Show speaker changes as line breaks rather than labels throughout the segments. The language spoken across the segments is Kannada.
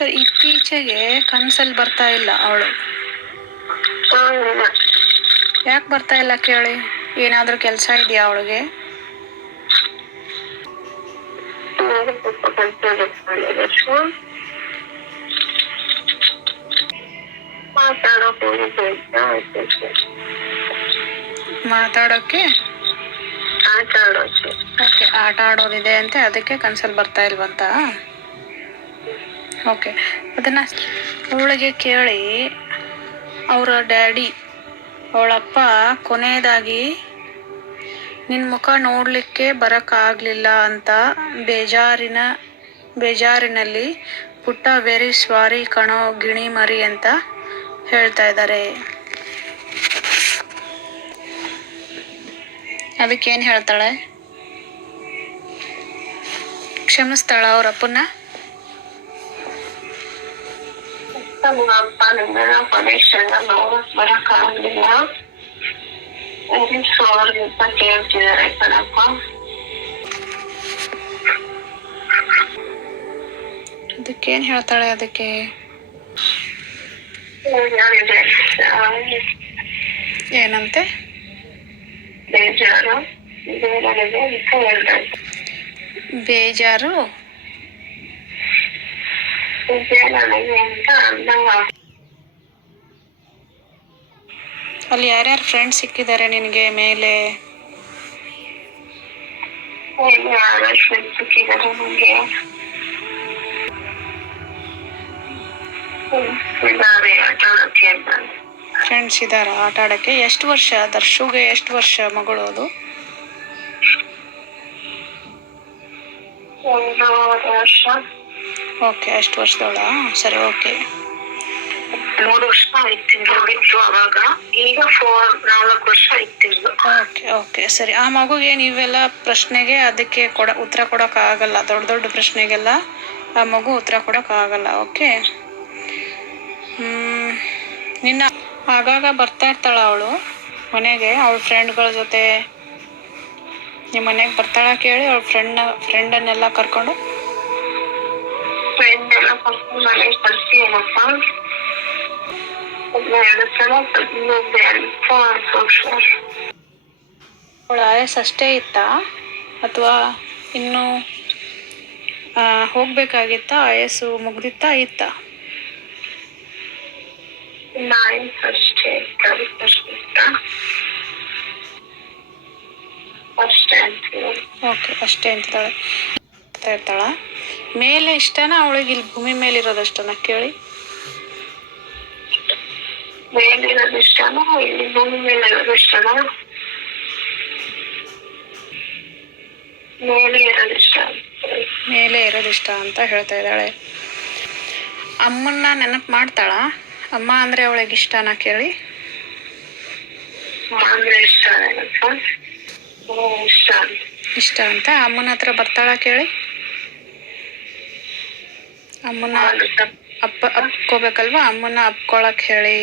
ಸರ್ ಇತ್ತೀಚೆಗೆ ಕನ್ಸಲ್ಲಿ ಬರ್ತಾ ಇಲ್ಲ ಅವಳು. ಯಾಕೆ ಬರ್ತಾ ಇಲ್ಲ ಕೇಳಿ? ಏನಾದರೂ ಕೆಲಸ ಇದೆಯಾ ಅವಳಿಗೆ? ಮಾತಾಡೋಕ್ಕೆ ಓಕೆ ಆಟ ಆಡೋದಿದೆ ಅಂತ ಅದಕ್ಕೆ ಕನ್ಸಲ್ಲಿ ಬರ್ತಾ ಇಲ್ವಂತ? ಓಕೆ. ಅದನ್ನು ಅವಳಿಗೆ ಕೇಳಿ, ಅವರ ಡ್ಯಾಡಿ ಅವಳಪ್ಪ ಕೊನೆಯದಾಗಿ ನಿನ್ನ ಮುಖ ನೋಡಲಿಕ್ಕೆ ಬರೋಕ್ಕಾಗಲಿಲ್ಲ ಅಂತ ಬೇಜಾರಿನ, ಬೇಜಾರಿನಲ್ಲಿ ಪುಟ್ಟ ವೆರಿ ಸ್ವಾರಿ ಕಣೋ ಗಿಣಿ ಮರಿ ಅಂತ ಹೇಳ್ತಾ ಇದ್ದಾರೆ. ಅದಕ್ಕೇನು ಹೇಳ್ತಾಳೆ? ಕ್ಷಮಿಸ್ತಾಳ ಅವ್ರ ಅಪ್ಪನ
ನಮ್ಮ ಅಪ್ಪ ನನ್ನ ಪರೀಕ್ಷೆನ ನೋಡಕ್ ಬರಕ್ ಆಗ್ಲಿಲ್ಲ ಸಾವಿರದ ಇಪ್ಪತ್ತು ಹೇಳ್ತಿದಾರೆ ಕಣಪ್ಪ
ಅದಕ್ಕೇನು ಹೇಳ್ತಾಳೆ ಅದಕ್ಕೆ
ಬೇಜಾರಿದೆ
ಏನಂತೆ
ಬೇಜಾರು ಬೇರೆಯವ್ರಿಗೆ ಅಂತ ಹೇಳ್ದೆ
ಬೇಜಾರು ಅಲ್ಲಿ ಯಾರ್ಯಾರು ಫ್ರೆಂಡ್ಸ್ ಸಿಕ್ಕಿದ್ದಾರೆ ನಿನಗೆ ಮೇಲೆ? ಫ್ರೆಂಡ್ಸ್ ಇದ್ದಾರ ಆಟ ಆಡಕ್ಕೆ? ಎಷ್ಟು ವರ್ಷ? ದರ್ಶುಗೆ ಎಷ್ಟು ವರ್ಷ ಮಗಳು ಅದು?
ಒಂದು ವರ್ಷ.
ಓಕೆ ಅಷ್ಟು ವರ್ಷದವಳ? ಸರಿ ಓಕೆ
ಮೂರು ವರ್ಷ ಆಯ್ತು ಅವಾಗ ಈಗ ಫೋರ್ ನಾಲ್ಕು ವರ್ಷ ಇತ್ತು
ಓಕೆ ಓಕೆ ಸರಿ ಆ ಮಗುಗೆ ನೀವೆಲ್ಲ ಪ್ರಶ್ನೆಗೆ ಅದಕ್ಕೆ ಕೊಡ ಉತ್ತರ ಕೊಡೋಕ್ಕಾಗಲ್ಲ ದೊಡ್ಡ ದೊಡ್ಡ ಪ್ರಶ್ನೆಗೆಲ್ಲ ಆ ಮಗು ಉತ್ತರ ಕೊಡೋಕ್ಕಾಗಲ್ಲ ಓಕೆ ಹ್ಮ್, ನಿನ್ನ ಆಗಾಗ ಬರ್ತಾ ಇರ್ತಾಳ ಅವಳು ಮನೆಗೆ? ಅವಳ ಫ್ರೆಂಡ್ಗಳ ಜೊತೆ? ನಿಮ್ಮ ಮನೆಗೆ ಬರ್ತಾಳ ಕೇಳಿ ಅವಳ ಫ್ರೆಂಡ್ನ ಫ್ರೆಂಡನ್ನೆಲ್ಲ ಕರ್ಕೊಂಡು?
ಫ್ರೆಂಡ್ ಎಲ್ಲ ಎರಡು ಸಲ
ಅವಳ ಆಯಸ್ ಅಷ್ಟೇ ಇತ್ತಾ? ಅಥವಾ ಇನ್ನು ಆ, ಹೋಗ್ಬೇಕಾಗಿತ್ತಾ? ಆಯಸ್ಸು ಮುಗ್ದಿತ್ತಾ ಇತ್ತಾ?
ಅಷ್ಟೇ ಅಂತ ಅಷ್ಟೇ
ಓಕೆ ಅಷ್ಟೇ ಅಂತಿದ್ದಾಳೆ. ಇರ್ತಾಳ. ಮೇಲೆ ಇಷ್ಟನಾ? ಅವಳಿಗೆ ಇಲ್ಲಿ ಭೂಮಿ ಮೇಲೆ ಇರೋದು ಇಷ್ಟನಾ ಕೇಳಿ.
ಮೇಲಿರೋದು ಇಷ್ಟನಾ? ಇಲ್ಲಿ ಭೂಮಿ ಮೇಲೆ ಇರೋದು ಇಷ್ಟನಾ? ಮೇಲೆ ಇರೋದು ಇಷ್ಟ.
ಮೇಲೆ ಇರೋದು ಇಷ್ಟ ಅಂತ ಹೇಳ್ತಾ ಇದ್ದಾಳೆ. ಅಮ್ಮನ್ನ ನೆನಪ್ ಮಾಡ್ತಾಳ? ಅಮ್ಮ ಅಂದ್ರೆ ಅವಳಿಗೆ ಇಷ್ಟನಾ? ಕೇಳಿ.
ಇಷ್ಟ
ಅಂತ. ಅಮ್ಮನ ಹತ್ರ ಬರ್ತಾಳ? ಕೇಳಿ. ಅಮ್ಮನ ಅಪ್ಪ ಅಪ್ಕೋಬೇಕಲ್ವಾ? ಅಮ್ಮನ ಅಪ್ಕೊಳಕ್ ಹೇಳಿ.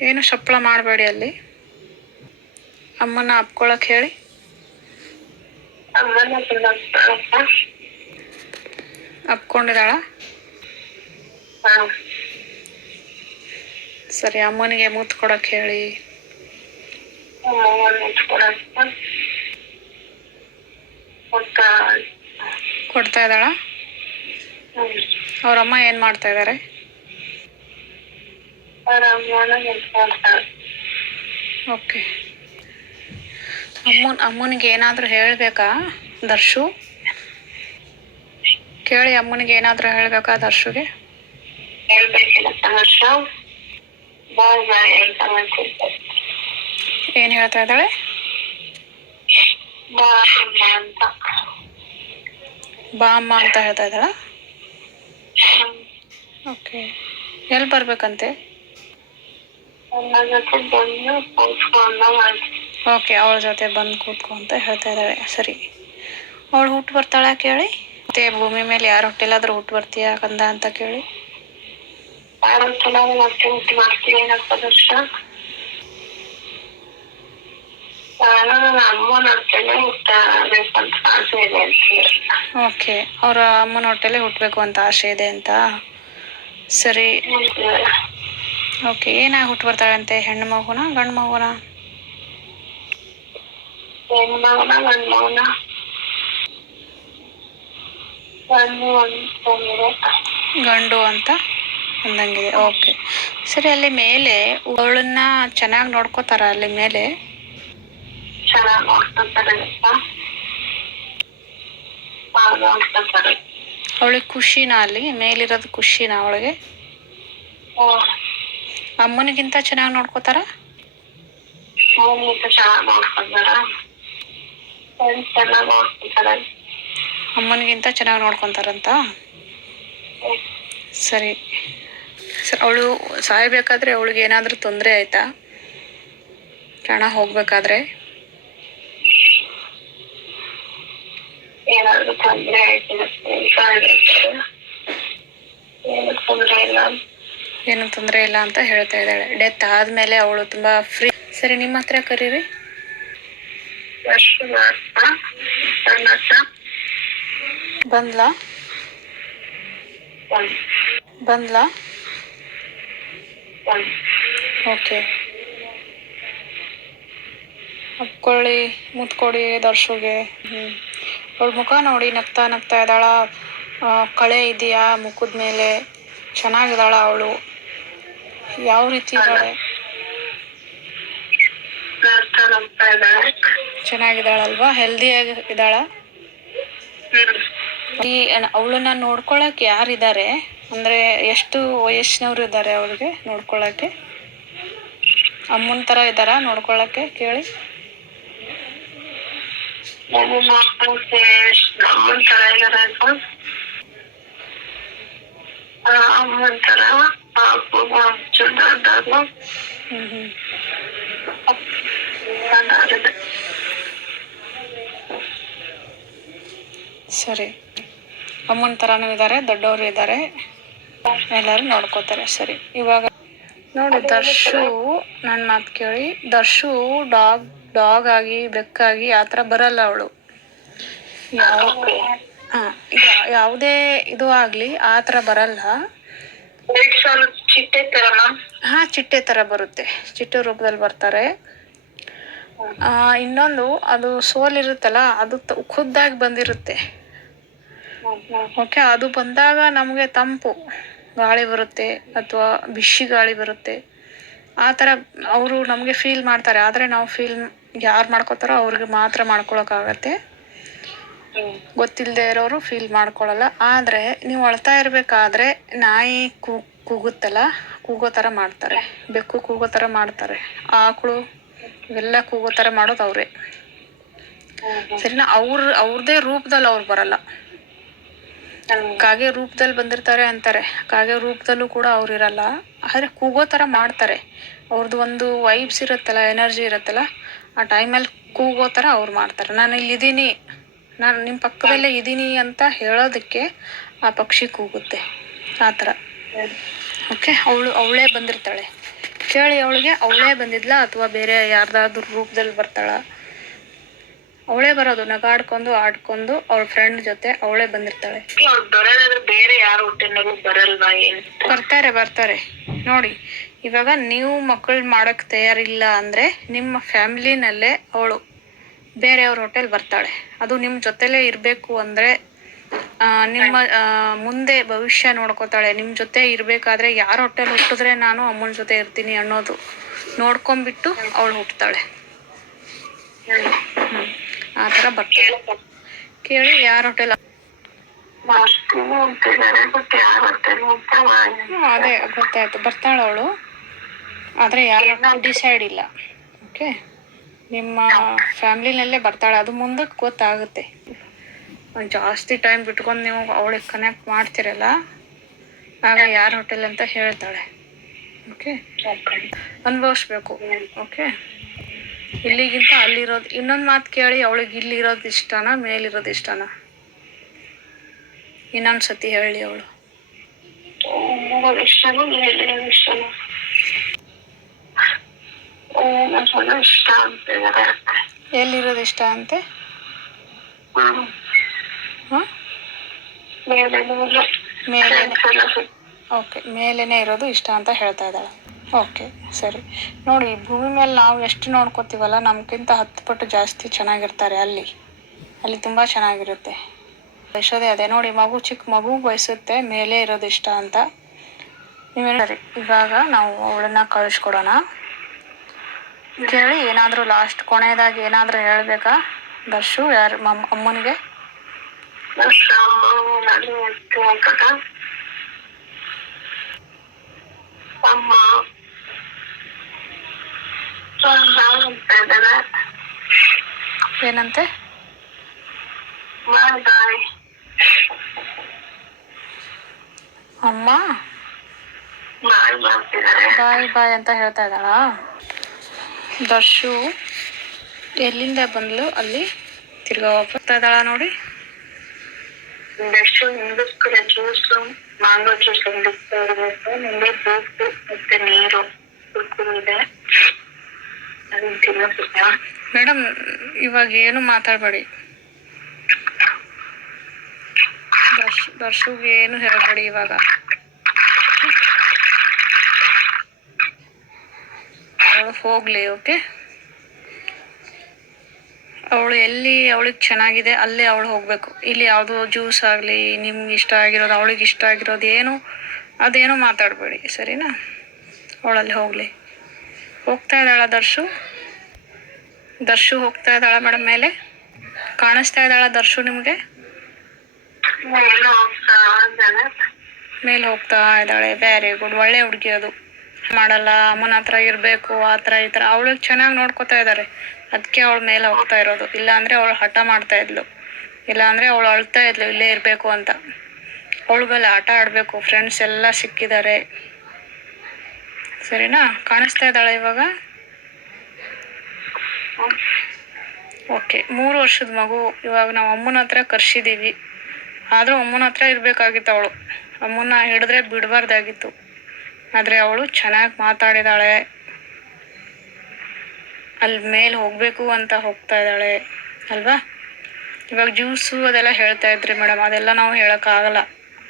ಏನು ಶಪ್ಪಳ ಮಾಡಬೇಡಿ ಅಲ್ಲಿ? ಅಮ್ಮನ ಅಪ್ಕೊಳಕ್ ಹೇಳಿ.
ಹಾ.
ಸರಿ ಅಮ್ಮನಿಗೆ ಮುತ್ತು ಕೊಡಕ್ ಹೇಳಿ. ಕೊಡ್ತಾ ಇದ್ದಾಳ? ಅವ್ರಮ್ಮ ಏನ್ ಮಾಡ್ತಾ
ಇಟ್ಕೊಳ್ತಾಳೆ
ಓಕೆ. ಅಮ್ಮನ್ ಅಮ್ಮನಿಗೆ ಏನಾದರೂ ಹೇಳಬೇಕಾ ದರ್ಶು? ಕೇಳಿ ಅಮ್ಮನಿಗೆ ಏನಾದರೂ ಹೇಳಬೇಕಾ ದರ್ಶುಗೆ?
ಹೇಳ್ಬೇಕಿಲ್ಲ ಸಮಸ್ಯ ಬಾಯ್ ಬಾಯ್ ಹೇಳ್ತಾ ಮಾಡ್ತಿರ್ತಾರೆ
ಏನು ಹೇಳ್ತಾ ಇದ್ದಾಳೆ
ಬಾ ಅಮ್ಮ ಅಂತ
ಬಾ ಅಮ್ಮ ಅಂತ ಹೇಳ್ತಾ ಇದ್ದಾಳ
ಹ್ಮ್.
ಓಕೆ ಎಲ್ಲಿ ಬರ್ಬೇಕಂತೆ?
ನನ್ನ ಜೊತೆ ಬಂದು ಕೂತ್ಕೊಂಡು ಮಾಡ್ತೀನಿ
ಓಕೆ ಅವಳ ಜೊತೆ ಬಂದು ಕೂತ್ಕೊ ಅಂತ ಹೇಳ್ತಾ ಇದ್ದಾಳೆ. ಸರಿ. ಅವಳು ಹುಟ್ಟು ಬರ್ತಾಳ ಕೇಳಿ? ಮತ್ತೆ ಭೂಮಿ ಮೇಲೆ ಯಾರು ಹುಟ್ಟಿಲ್ಲಾದ್ರೂ ಹುಟ್ಟು ಬರ್ತೀಯಾ ಕಂದ ಅಂತ ಕೇಳಿ.
ಏನಪ್ಪ ದರ್ಶ ಅಮ್ಮನ ಅಂತ
ಓಕೆ ಅವರ ಅಮ್ಮನ ಹೊಟ್ಟೆಲೆ ಹುಟ್ಟಬೇಕು ಅಂತ ಆಸೆ ಇದೆ ಅಂತ ಸರಿ ಓಕೆ ಏನಾಗಿ ಹುಟ್ಟು ಬರ್ತಾಳಂತೆ ಹೆಣ್ಣು ಮಗುನ ಗಂಡು ಮಗುನ
ಗಂಡು
ಅಂತ ಅಂದಂಗಿದೆ ಓಕೆ. ಸರಿ ಅಲ್ಲಿ ಮೇಲೆ ಅವಳನ್ನ ಚೆನ್ನಾಗಿ ನೋಡ್ಕೋತಾರ ಅಲ್ಲಿ ಮೇಲೆ?
ಚೆನ್ನಾಗಿ ನೋಡ್ಕೊಂತಾರೆ
ಅವಳಿಗೆ ಖುಷಿನಾ ಅಲ್ಲಿ? ಮೇಲಿರೋದು ಖುಷಿನ ಅವಳಿಗೆ? ಅಮ್ಮನಿಗಿಂತ ಚೆನ್ನಾಗಿ ನೋಡ್ಕೊಂತಾರೆ? ಅಮ್ಮನಿಗಿಂತ ಚೆನ್ನಾಗಿ ನೋಡ್ಕೊಂತಾರಂತ? ಸರಿ. ಸರ್ ಅವಳು ಸಾಯಬೇಕಾದ್ರೆ ಅವಳಿಗೆ ಏನಾದರೂ ತೊಂದರೆ ಆಯ್ತಾ? ಪ್ರಾಣ ಹೋಗ್ಬೇಕಾದ್ರೆ?
ಏನಾದ್ರು ತೊಂದ್ರೆ ಆಯ್ತು ಏನು ತೊಂದ್ರೆ ಇಲ್ಲ.
ಅಂತ ಹೇಳ್ತಾ ಇದ್ದಾಳೆ. ಡೆತ್ ಆದ್ಮೇಲೆ ಅವಳು ತುಂಬಾ ಫ್ರೀ ಸರಿ ನಿಮ್ಮ ಹತ್ರ ಕರೀರಿ. ಬಂದ್ಲಾ? ಬಂದ್ಲಾ? ಓಕೆ. ಅಪ್ಕೊಳ್ಳಿ ಮುತ್ಕೊಡಿ ದರ್ಶುಗೆ. ಹ್ಞೂ ಅವಳ ಮುಖ ನೋಡಿ ನಗ್ತಾ ನಗ್ತಾ ಇದ್ದಾಳ. ಕಳೆ ಇದೆಯಾ ಮುಖದ ಮೇಲೆ? ಚೆನ್ನಾಗಿದ್ದಾಳ ಅವಳು. ಯಾವ ರೀತಿ ಇದ್ದಾಳೆ? ಚೆನ್ನಾಗಿದ್ದಾಳಲ್ವಾ? ಹೆಲ್ದಿಯಾಗಿ ಇದ್ದಾಳ? ಅವಳನ್ನ ನೋಡ್ಕೊಳಕ್ ಯಾರಿದ್ದಾರೆ? ಅಂದ್ರೆ ಎಷ್ಟು ವಯಸ್ಸಿನವ್ರು ಇದ್ದಾರೆ ಅವ್ರಿಗೆ ನೋಡ್ಕೊಳಕ್ಕೆ ಅಮ್ಮನ
ತರ ಇದಾರ
ನೋಡ್ಕೊಳಕ್ಕೆ
ಕೇಳಿ
ಸರಿ. ಅಮ್ಮನ ಥರನೂ ಇದ್ದಾರೆ ದೊಡ್ಡವರು ಇದ್ದಾರೆ. ಎಲ್ಲರೂ ನೋಡ್ಕೋತಾರೆ ಸರಿ. ಇವಾಗ ನೋಡಿ ದರ್ಶು ನನ್ನ ಮಾತು ಕೇಳಿ. ದರ್ಶು ಡಾಗ್ ಡಾಗ್ ಆಗಿ ಬೆಕ್ಕಾಗಿ ಆ ಥರ ಬರಲ್ಲ ಅವಳು. ಯಾವ ಹಾಂ ಯಾವುದೇ ಇದು ಆಗಲಿ ಆ ಥರ ಬರಲ್ಲ. ಹಾ ಚಿಟ್ಟೆ ಥರ ಬರುತ್ತೆ. ಚಿಟ್ಟೆ ರೂಪದಲ್ಲಿ ಬರ್ತಾರೆ. ಆ, ಇನ್ನೊಂದು ಅದು ಸೋಲ್ ಇರುತ್ತಲ್ಲ ಅದು ಖುದ್ದಾಗಿ ಬಂದಿರುತ್ತೆ. ಓಕೆ ಅದು ಬಂದಾಗ ನಮಗೆ ತಂಪು. ಗಾಳಿ ಬರುತ್ತೆ ಅಥವಾ ಬಿಸಿ ಗಾಳಿ ಬರುತ್ತೆ, ಆ ಥರ ಅವರು ನಮಗೆ ಫೀಲ್ ಮಾಡ್ತಾರೆ. ಆದರೆ ನಾವು ಫೀಲ್ ಯಾರು ಮಾಡ್ಕೋತಾರೋ ಅವ್ರಿಗೆ ಮಾತ್ರ ಮಾಡ್ಕೊಳಕ್ಕಾಗತ್ತೆ. ಗೊತ್ತಿಲ್ಲದೆ ಇರೋರು ಫೀಲ್ ಮಾಡ್ಕೊಳ್ಳಲ್ಲ ಆದರೆ ನೀವು ಅಳ್ತಾ ಇರಬೇಕಾದ್ರೆ ನಾಯಿ ಕೂಗುತ್ತಲ್ಲ, ಕೂಗೋ ಥರ ಮಾಡ್ತಾರೆ. ಬೆಕ್ಕು ಕೂಗೋ ಥರ ಮಾಡ್ತಾರೆ. ಆಕಳು ಇವೆಲ್ಲ ಕೂಗೋ ಥರ ಮಾಡೋದು ಅವರೇ. ಸರಿನಾ? ಅವ್ರ, ಅವ್ರದೇ ರೂಪದಲ್ಲಿ ಅವ್ರು ಬರಲ್ಲ. ಕಾಗೆ ರೂಪದಲ್ಲಿ ಬಂದಿರ್ತಾರೆ ಅಂತಾರೆ. ಕಾಗೆ ರೂಪದಲ್ಲೂ ಕೂಡ ಅವ್ರು ಇರಲ್ಲ. ಆದರೆ ಕೂಗೋ ಥರ ಮಾಡ್ತಾರೆ. ಅವ್ರದ್ದು ಒಂದು ವೈಬ್ಸ್ ಇರುತ್ತಲ್ಲ ಎನರ್ಜಿ ಇರುತ್ತಲ್ಲ, ಆ ಟೈಮಲ್ಲಿ ಕೂಗೋ ಥರ ಅವ್ರು ಮಾಡ್ತಾರೆ. ನಾನು ಇಲ್ಲಿದ್ದೀನಿ ನಾನು ನಿಮ್ಮ ಪಕ್ಕದಲ್ಲೇ ಇದ್ದೀನಿ ಅಂತ ಹೇಳೋದಕ್ಕೆ ಆ ಪಕ್ಷಿ ಕೂಗುತ್ತೆ. ಆ ಥರ ಓಕೆ ಅವಳು, ಅವಳೇ ಬಂದಿರ್ತಾಳೆ. ಕೇಳಿ ಅವಳಿಗೆ, ಅವಳೇ ಬಂದಿದ್ಲಾ ಅಥವಾ ಬೇರೆ ಯಾರ್ದಾದ್ರೂ ರೂಪದಲ್ಲಿ ಬರ್ತಾಳ? ಅವಳೇ ಬರೋದು ನಗಾಡ್ಕೊಂಡು ಆಡ್ಕೊಂಡು ಅವಳ ಫ್ರೆಂಡ್ ಜೊತೆ ಅವಳೇ ಬಂದಿರ್ತಾಳೆ.
ಬರೋದಾದ್ರೆ ಬೇರೆ ಯಾರ ಹೊಟ್ಟೆನಲ್ಲೂ ಬರಲ್ವಾ ಏನು?
ಬರ್ತಾರೆ ಬರ್ತಾರೆ. ನೋಡಿ ಇವಾಗ ನೀವು ಮಕ್ಕಳು ಮಾಡೋಕ್ಕೆ ತಯಾರಿಲ್ಲ ಅಂದರೆ ನಿಮ್ಮ ಫ್ಯಾಮಿಲಿನಲ್ಲೇ ಅವಳು ಬೇರೆಯವ್ರ ಹೋಟೆಲ್ ಬರ್ತಾಳೆ. ಅದು ನಿಮ್ಮ ಜೊತೆಲೇ ಇರಬೇಕು ಅಂದರೆ ನಿಮ್ಮ ಮುಂದೆ ಭವಿಷ್ಯ ನೋಡ್ಕೋತಾಳೆ. ನಿಮ್ಮ ಜೊತೆ ಇರಬೇಕಾದ್ರೆ ಯಾರ ಹೋಟೆಲ್ ಹುಟ್ಟಿದ್ರೆ ನಾನು ಅಮ್ಮನ ಜೊತೆ ಇರ್ತೀನಿ ಅನ್ನೋದು ನೋಡ್ಕೊಂಬಿಟ್ಟು ಅವಳು ಹುಟ್ಟುತ್ತಾಳೆ ಹ್ಞೂ ಆ ಥರ ಬರ್ತಾಳೆ ಕೇಳಿ ಯಾರ ಹೋಟೆಲ್ ಅದೇ ಗೊತ್ತಾಯ್ತು ಬರ್ತಾಳೆ ಅವಳು. ಆದರೆ ಯಾರು ಡಿಸೈಡ್ ಇಲ್ಲ. ಓಕೆ ನಿಮ್ಮ ಫ್ಯಾಮಿಲಿನಲ್ಲೇ ಬರ್ತಾಳೆ. ಅದು ಮುಂದಕ್ಕೆ ಗೊತ್ತಾಗುತ್ತೆ. ಜಾಸ್ತಿ ಟೈಮ್ ಬಿಟ್ಕೊಂಡು ನೀವು ಅವಳಿಗೆ ಕನೆಕ್ಟ್ ಮಾಡ್ತಿರಲ್ಲ, ಆಗ ಯಾರ ಹೋಟೆಲ್ ಅಂತ ಹೇಳ್ತಾಳೆ. ಓಕೆ ಅನುಭವಿಸ್ಬೇಕು. ಓಕೆ ಇಲ್ಲಿಗಿಂತ ಅಲ್ಲಿರೋದು ಇನ್ನೊಂದು ಮಾತು ಕೇಳಿ ಅವಳಿಗೆ ಇಲ್ಲಿರೋದು ಇಷ್ಟನಾ ಮೇಲಿರೋದು ಇಷ್ಟನಾ? ಇನ್ನೊಂದು ಸತಿ ಹೇಳಿ ಅವಳು. ಎಲ್ಲಿರೋದು ಇಷ್ಟ ಅಂತೆ? ಮೇಲೇನೆ. ಓಕೆ ಮೇಲೇನೆ ಇರೋದು ಇಷ್ಟ ಅಂತ ಹೇಳ್ತಾ ಇದ್ದಾಳೆ. ಓಕೆ ಸರಿ. ನೋಡಿ, ಭೂಮಿ ಮೇಲೆ ನಾವು ಎಷ್ಟು ನೋಡ್ಕೋತೀವಲ್ಲ, ನಮ್ಗಿಂತ ಹತ್ತು ಪಟ್ಟು ಜಾಸ್ತಿ ಚೆನ್ನಾಗಿರ್ತಾರೆ ಅಲ್ಲಿ. ಅಲ್ಲಿ ತುಂಬ ಚೆನ್ನಾಗಿರುತ್ತೆ. ಬಯಸೋದೇ ಅದೇ ನೋಡಿ, ಮಗು ಚಿಕ್ಕ ಮಗು ಬಯಸುತ್ತೆ, ಮೇಲೆ ಇರೋದು ಇಷ್ಟ ಅಂತ ನೀವೇನು ಸರಿ, ಇವಾಗ ನಾವು ಅವಳನ್ನ ಕಳಿಸ್ಕೊಡೋಣ. ಕೇಳಿ, ಏನಾದರೂ ಲಾಸ್ಟ್ ಕೊನೆಯದಾಗಿ ಏನಾದರೂ ಹೇಳಬೇಕಾ? ದರ್ಶು, ಯಾರು ಮಮ್ಮ ಅಮ್ಮನಿಗೆ?
ಅಮ್ಮ ನಾನು ಎಷ್ಟು ಹಾಕದ ಅಮ್ಮ ಬಾಯ್ ಅಂತ ಇದ್ದಾನೆ
ಏನಂತೆ ಅಮ್ಮ
ಬಾಯ್
ಬಾಯ್ ಅಂತ ಹೇಳ್ತಾ ಇದ್ದಾಳ ದರ್ಶು ಎಲ್ಲಿಂದ ಬಂದ್ಲು ಅಲ್ಲಿ ತಿರ್ಗಾ ಹೋಗ್ತಾ ಇದ್ದಾಳ ನೋಡಿ
ದರ್ಶು ಹಿಂದಕ್ಕೆ ಜ್ಯೂಸು ಮ್ಯಾಂಗೋ ಜ್ಯೂಸ್ ಹಿಂದಕ್ಕೆ ಇರಬೇಕು ನಿಂಗೆ ಜ್ಯೂಸು ಮತ್ತೆ ನೀರು ಕುರ್ಕುರು ಇದೆ
ಮೇಡಮ್, ಇವಾಗ ಏನು ಮಾತಾಡಬೇಡಿ. ದರ್ಶ್, ದರ್ಶುಗೆ ಏನು ಹೇಳಬೇಡಿ ಇವಾಗ. ಅವಳು ಹೋಗ್ಲಿ, ಓಕೆ? ಅವಳು ಎಲ್ಲಿ, ಅವಳಿಗೆ ಚೆನ್ನಾಗಿದೆ, ಅಲ್ಲೇ ಅವಳು ಹೋಗಬೇಕು. ಇಲ್ಲಿ ಯಾವುದೋ ಜ್ಯೂಸ್ ಆಗಲಿ, ನಿಮ್ಗೆ ಇಷ್ಟ ಆಗಿರೋದು, ಅವಳಿಗೆ ಇಷ್ಟ ಆಗಿರೋದು ಏನು, ಅದೇನು ಮಾತಾಡಬೇಡಿ, ಸರಿನಾ? ಅವಳಲ್ಲಿ ಹೋಗಲಿ. ಹೋಗ್ತಾ ಇದ್ದಾಳ ದರ್ಶು. ದರ್ಶು ಹೋಗ್ತಾ ಇದ್ದಾಳ ಮೇಡಮ್ ಮೇಲೆ. ಕಾಣಿಸ್ತಾ ಇದ್ದಾಳ ದರ್ಶು ನಿಮಗೆ?
ಮೇಲೆ ಹೋಗ್ತಾ
ಇದ್ದಾಳೆ. ವೆರಿ ಗುಡ್ ಒಳ್ಳೆ ಹುಡುಗಿ ಅದು. ಮಾಡಲ್ಲ ಅಮ್ಮನ ಹತ್ರ ಇರಬೇಕು ಆ ಥರ ಈ ಥರ. ಅವಳಿಗೆ ಚೆನ್ನಾಗಿ ನೋಡ್ಕೋತಾ ಇದ್ದಾರೆ. ಅದಕ್ಕೆ ಅವಳ ಮೇಲೆ ಹೋಗ್ತಾ ಇರೋದು. ಇಲ್ಲ ಅಂದರೆ ಅವಳು ಹಠ ಮಾಡ್ತಾ ಇದ್ಲು. ಇಲ್ಲ ಅಂದರೆ ಅವಳು ಅಳ್ತಾ ಇದ್ಲು. ಇಲ್ಲೇ ಇರಬೇಕು ಅಂತ. ಅವಳಿಗೆಲ್ಲ ಆಟ ಆಡಬೇಕು. ಫ್ರೆಂಡ್ಸ್ ಎಲ್ಲ ಸಿಕ್ಕಿದ್ದಾರೆ. ಸರಿನಾ? ಕಾಣಿಸ್ತಾ ಇದ್ದಾಳೆ ಇವಾಗ? ಓಕೆ, ಮೂರು ವರ್ಷದ ಮಗು. ಇವಾಗ ನಾವು ಅಮ್ಮನ ಹತ್ರ ಕರ್ಸಿದ್ದೀವಿ ಆದರೂ ಅಮ್ಮನ ಹತ್ರ ಇರಬೇಕಾಗಿತ್ತು ಅವಳು. ಅಮ್ಮನ ಹಿಡಿದ್ರೆ ಬಿಡಬಾರ್ದಾಗಿತ್ತು. ಆದರೆ ಅವಳು ಚೆನ್ನಾಗಿ ಮಾತಾಡಿದಾಳೆ. ಅಲ್ಲಿ ಮೇಲೆ ಹೋಗಬೇಕು ಅಂತ ಹೋಗ್ತಾ ಇದ್ದಾಳೆ. ಅಲ್ವಾ? ಇವಾಗ ಜ್ಯೂಸು ಅದೆಲ್ಲ ಹೇಳ್ತಾ ಇದ್ರಿ ಮೇಡಮ್. ಅದೆಲ್ಲ ನಾವು ಹೇಳೋಕ್ಕಾಗಲ್ಲ.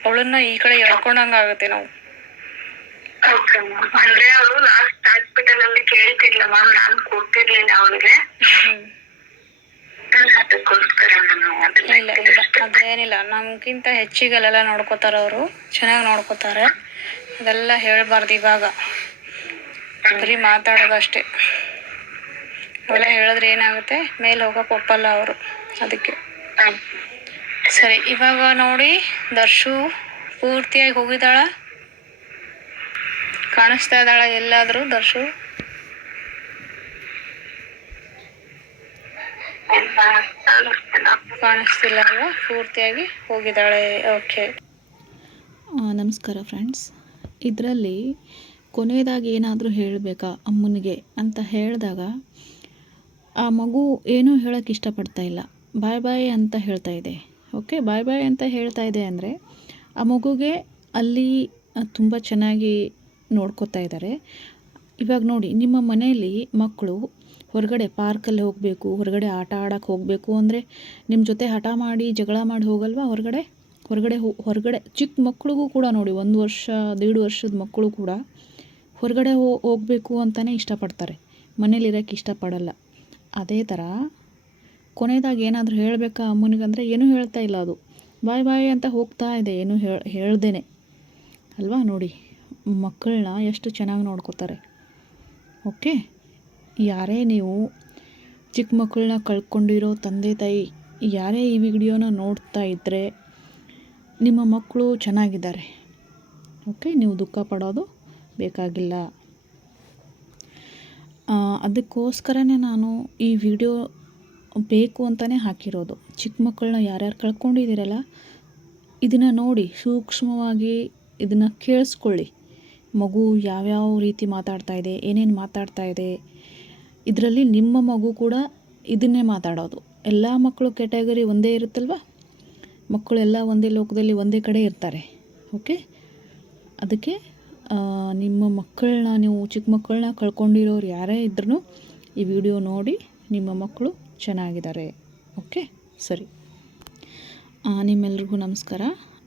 ಅವಳನ್ನ ಈ ಕಡೆ ಎಳ್ಕೊಂಡಂಗಾಗುತ್ತೆ ನಾವು.
ಓಕೆ ಮ್ಯಾಮ್ ಅಂದ್ರೆ ಅವಳು ಲಾಸ್ಟ್ ಹಾಸ್ಪಿಟಲ್ ಅಲ್ಲಿ ಕೇಳ್ತಿರ್ಲ ಮ್ಯಾಮ್ ನಾನು ಕೊಡ್ತಿರ್ಲಿಲ್ಲ ಅವಳಿಗೆ
ಇಲ್ಲ ಇಲ್ಲ. ಅದೇನಿಲ್ಲ. ನಮ್ಗಿಂತ ಹೆಚ್ಚಿಗೆ ಅಲ್ಲೆಲ್ಲ ಅವ್ರು. ಅವರು ಚೆನ್ನಾಗಿ ನೋಡ್ಕೋತಾರೆ. ಅದೆಲ್ಲ ಹೇಳ್ಬಾರ್ದು ಇವಾಗ. ಬರೀ ಮಾತಾಡೋದು ಅಷ್ಟೇ ಅವೆಲ್ಲ ಹೇಳಿದ್ರೆ ಏನಾಗುತ್ತೆ? ಮೇಲೆ ಹೋಗಕ್ಕೆ ಒಪ್ಪಲ್ಲ ಅವರು. ಅದಕ್ಕೆ. ಸರಿ ಇವಾಗ ನೋಡಿ ದರ್ಶು ಪೂರ್ತಿಯಾಗಿ ಹೋಗಿದ್ದಾಳ? ಕಾಣಿಸ್ತಾ ಇದ್ದಾಳೆ ಎಲ್ಲಾದರೂ, ದರ್ಶು?
ಕಾಣಿಸ್ತಿಲ್ಲ.
ಅಲ್ವಾ? ಪೂರ್ತಿಯಾಗಿ ಹೋಗಿದ್ದಾಳೆ, ಓಕೆ.
ನಮಸ್ಕಾರ ಫ್ರೆಂಡ್ಸ್. ಇದರಲ್ಲಿ ಕೊನೆಯದಾಗಿ ಏನಾದರೂ ಹೇಳಬೇಕಾ ಅಮ್ಮನಿಗೆ ಅಂತ ಹೇಳಿದಾಗ, ಆ ಮಗು ಏನೂ ಹೇಳೋಕ್ಕೆ ಇಷ್ಟಪಡ್ತಾ ಇಲ್ಲ. ಬಾಯ್ ಬಾಯ್ ಅಂತ ಹೇಳ್ತಾ ಇದೆ. ಓಕೆ, ಬಾಯ್ ಬಾಯ್ ಅಂತ ಹೇಳ್ತಾ ಇದೆ ಅಂದರೆ, ಆ ಮಗುಗೆ ಅಲ್ಲಿ ತುಂಬ ಚೆನ್ನಾಗಿ ನೋಡ್ಕೋತಾ ಇದ್ದಾರೆ. ಇವಾಗ ನೋಡಿ, ನಿಮ್ಮ ಮನೆಯಲ್ಲಿ ಮಕ್ಕಳು ಹೊರಗಡೆ ಪಾರ್ಕಲ್ಲಿ ಹೋಗಬೇಕು, ಹೊರಗಡೆ ಆಟ ಆಡೋಕ್ಕೆ ಹೋಗಬೇಕು ಅಂದರೆ ನಿಮ್ಮ ಜೊತೆ ಹಠ ಮಾಡಿ ಜಗಳ ಮಾಡಿ ಹೋಗಲ್ವಾ ಹೊರಗಡೆ? ಹೊರಗಡೆ ಹೊರಗಡೆ ಚಿಕ್ಕ ಮಕ್ಕಳಿಗೂ ಕೂಡ ನೋಡಿ, ಒಂದು ವರ್ಷ, ದೇಡು ವರ್ಷದ ಮಕ್ಕಳು ಕೂಡ ಹೊರಗಡೆ ಹೋಗಬೇಕು ಅಂತಲೇ ಇಷ್ಟಪಡ್ತಾರೆ. ಮನೇಲಿರೋಕ್ಕೆ ಇಷ್ಟಪಡಲ್ಲ. ಅದೇ ಥರ ಕೊನೆಯದಾಗಿ ಏನಾದರೂ ಹೇಳಬೇಕಾ ಅಮ್ಮನಿಗಂದರೆ, ಏನೂ ಹೇಳ್ತಾ ಇಲ್ಲ ಅದು. ಬಾಯ್ ಬಾಯ್ ಅಂತ ಹೋಗ್ತಾ ಇದೆ, ಏನು ಹೇಳ, ಹೇಳ್ದೇನೆ. ಅಲ್ವಾ ನೋಡಿ. ಮಕ್ಕಳನ್ನ ಎಷ್ಟು ಚೆನ್ನಾಗಿ ನೋಡ್ಕೋತಾರೆ. ಓಕೆ? ಯಾರೇ ನೀವು ಚಿಕ್ಕ ಮಕ್ಕಳನ್ನ ಕಳ್ಕೊಂಡಿರೋ ತಂದೆ, ತಾಯಿ, ಯಾರೇ ಈ ವಿಡಿಯೋನ ನೋಡ್ತಾ ಇದ್ದರೆ ನಿಮ್ಮ ಮಕ್ಕಳು ಚೆನ್ನಾಗಿದ್ದಾರೆ. ಓಕೆ? ನೀವು ದುಃಖ ಪಡೋದು ಬೇಕಾಗಿಲ್ಲ. ಅದಕ್ಕೋಸ್ಕರನೇ ನಾನು ಈ ವಿಡಿಯೋ ಬೇಕು ಅಂತಲೇ ಹಾಕಿರೋದು. ಚಿಕ್ಕ ಮಕ್ಕಳನ್ನ ಯಾರ್ಯಾರು ಕಳ್ಕೊಂಡಿದ್ದೀರಲ್ಲ, ಇದನ್ನು ನೋಡಿ ಸೂಕ್ಷ್ಮವಾಗಿ ಇದನ್ನು ಕೇಳಿಸ್ಕೊಳ್ಳಿ. ಮಗು ಯಾವ್ಯಾವ ರೀತಿ ಮಾತಾಡ್ತಾ ಇದೆ, ಏನೇನು ಮಾತಾಡ್ತಾ ಇದೆ, ಇದರಲ್ಲಿ ನಿಮ್ಮ ಮಗು ಕೂಡ ಇದನ್ನೇ ಮಾತಾಡೋದು. ಎಲ್ಲ ಮಕ್ಕಳು ಕ್ಯಾಟಗರಿ ಒಂದೇ ಇರುತ್ತಲ್ವ? ಮಕ್ಕಳೆಲ್ಲ ಒಂದೇ ಲೋಕದಲ್ಲಿ ಒಂದೇ ಕಡೆ ಇರ್ತಾರೆ ಓಕೆ ಅದಕ್ಕೆ ನಿಮ್ಮ ಮಕ್ಕಳನ್ನ ನೀವು ಚಿಕ್ಕ ಮಕ್ಕಳನ್ನ ಕಳ್ಕೊಂಡಿರೋರು ಯಾರೇ ಇದ್ರೂ ಈ ವಿಡಿಯೋ ನೋಡಿ ನಿಮ್ಮ ಮಕ್ಕಳು
ಚೆನ್ನಾಗಿದ್ದಾರೆ ಓಕೆ ಸರಿ. ನಿಮ್ಮೆಲ್ರಿಗೂ ನಮಸ್ಕಾರ.